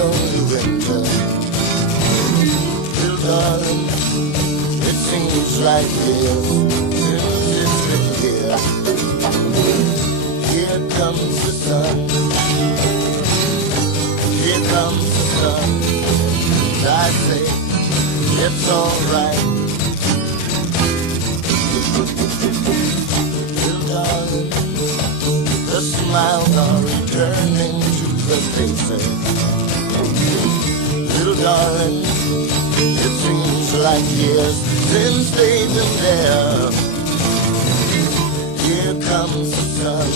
of the winter. Little darling, it seems like years since it's been here. Here comes the sun. Here comes the sun. And I say, it's alright. Little darling, the smiles are returning to the faces. Little darling, it seems like years since they've been there. Here comes the sun.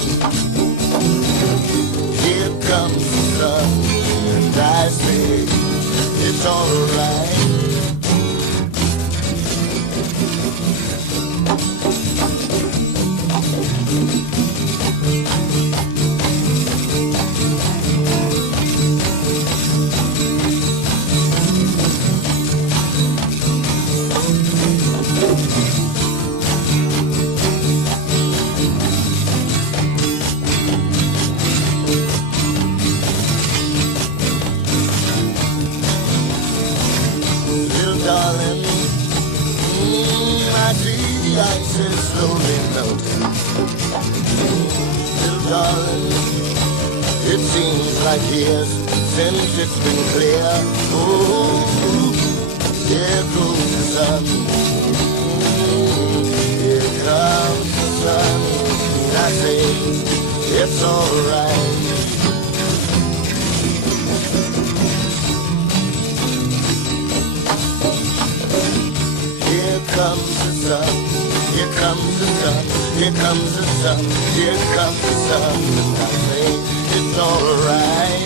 Here comes the sun. And I say, it's alright. Darling, I see the ice is slowly melting. Little darling, it seems like years since it's been clear. Oh, here goes the sun. Here comes the sun. And I say, it's alright. Here comes the sun, here comes the sun, here comes the sun, here comes the sun, and I say it's alright.